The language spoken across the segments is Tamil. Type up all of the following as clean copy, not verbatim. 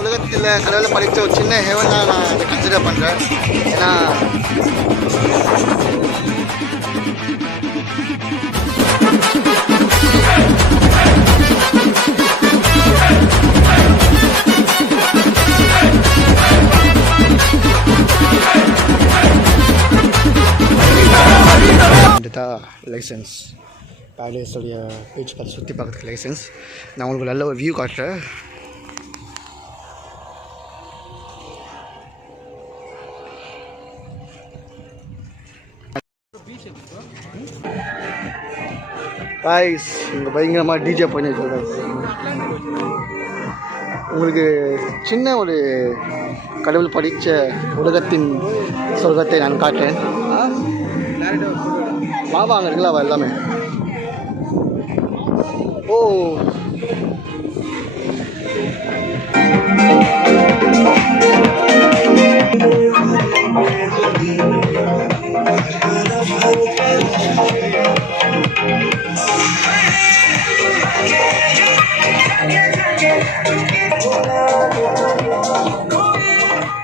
உலகத்தில் கடவுளை படித்த ஒரு சின்ன ஹெவன் தான் நான் அதை கன்சிடர் பண்ணுறேன். ஏன்னா லைசன்ஸ் பேலேஸோடைய பீச் பார்த்து சுற்றி பார்க்கறதுக்கு லைசன்ஸ். நான் உங்களுக்கு நல்ல ஒரு வியூ காட்டுறேன். காய்ஸ் இங்கே பயங்கரமாக டிஜே பண்ணி வச்சுருக்காங்க. உங்களுக்கு சின்ன ஒரு கடவுள் படித்த உலகத்தின் சொர்க்கத்தை நான் காட்டுறேன். பாபா அங்கே இருக்குல்ல அவள் எல்லாமே. ஓ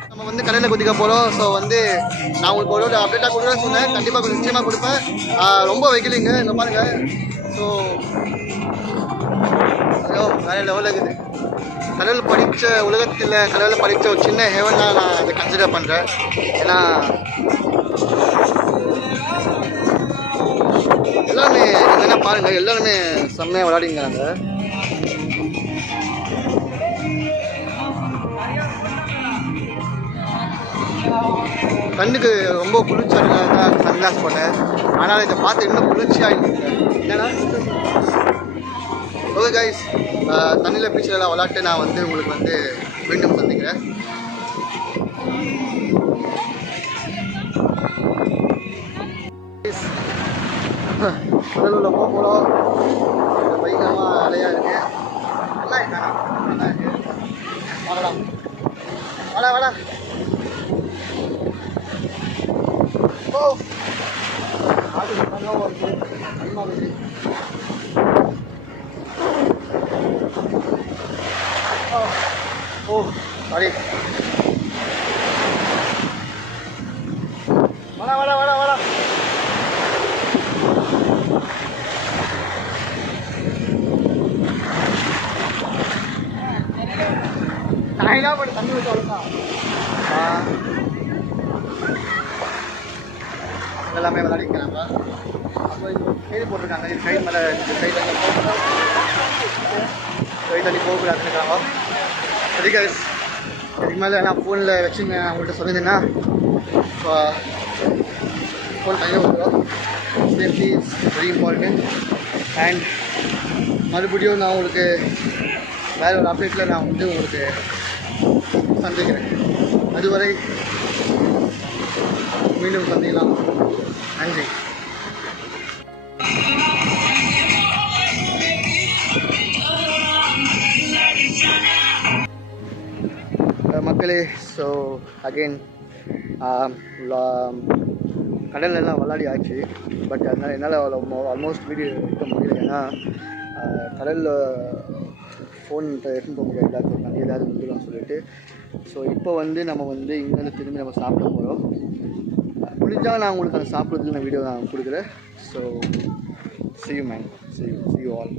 நம்ம வந்து கடையில் குதிக்க போகிறோம். ஸோ வந்து நான் உங்களுக்கு ஒரு அப்டேட்டாக கொடுக்குறேன்னு சொன்னேன். கண்டிப்பாக கொஞ்சம் நிச்சயமாக கொடுப்பேன். ரொம்ப வைக்கலிங்க இந்த பாருங்க. ஸோ ஐயோ வேறு லெவலில் இருக்குது. கடவுள் படித்த உலகத்தில் கடவுளை படித்த ஒரு சின்ன ஹெவன் தான் நான் அதை கன்சிடர் பண்ணுறேன். ஏன்னா எல்லாருமே என்ன பாருங்கள், எல்லாருமே செம்மையாக விளையாடிங்கிறாங்க. கண்ணுக்கு ரொம்ப குளிர்ச்சியாக தான் சன்கிளாஸ் போட்டேன். ஆனால் இதை பார்த்து இன்னும் குளிர்ச்சியாக இருக்குது. என்னன்னா ஓகே கைஸ், தண்ணியில் பீச்சிலலாம் விளாட்டு நான் வந்து உங்களுக்கு வந்து மீண்டும் சந்திக்கிறேன். கடலூரில் போக போகிறோம். பயங்கரமாக அலையாக இருக்குது. நல்லா இருக்கா? நல்லா இருக்குது. வாடா வாடா வாடா. ஓ அது நல்லா வருது. அதிகமாக வருது. ஓ சாரி. வாடா வாடா வாடா வாடா. நான் என்ன பண்ண தண்ணி வச்சு அவ்வளோதான். எல்லாமே விளையாடிக்கிறாங்க. அப்போ சைடு போட்டிருக்காங்க. இது சைடு மேலே சைடு தண்ணி சைடு தண்ணி போகக்கூடாதுன்னுக்காங்க. சரி கைஸ், இதுக்கு மேலே நான் ஃபோனில் வச்சுங்க அவங்கள்ட்ட சொல்லியிருந்தேன்னா ஃபோன் தனியாக வந்துடும். Safety is very important. And மறுபடியும் நான் உங்களுக்கு வேறு ஒரு அப்டேட்டில் நான் வந்து உங்களுக்கு சந்திக்கிறேன். அதுவரை மீண்டும் சந்திக்கலாம். நன்றி. மக்களே, ஸோ அகெயின் கடலெல்லாம் விளாடி ஆச்சு. பட் அதனால் என்னால் ஆல்மோஸ்ட் வீடியோ எடுக்க முடியல. ஏன்னா கடலில் ஃபோன் எடுத்துன்னு போக முடியாது, எல்லாத்துக்கும் தண்ணி ஏதாவது வந்துடும் சொல்லிட்டு. ஸோ இப்போ வந்து நம்ம வந்து இங்கேருந்து திரும்பி நம்ம சாப்பிட போகிறோம். முடிஞ்சால் நான் உங்களுக்கு அந்த சாப்பிட்றதுக்கு நான் வீடியோ நான் கொடுக்குறேன். So see you man, see you all.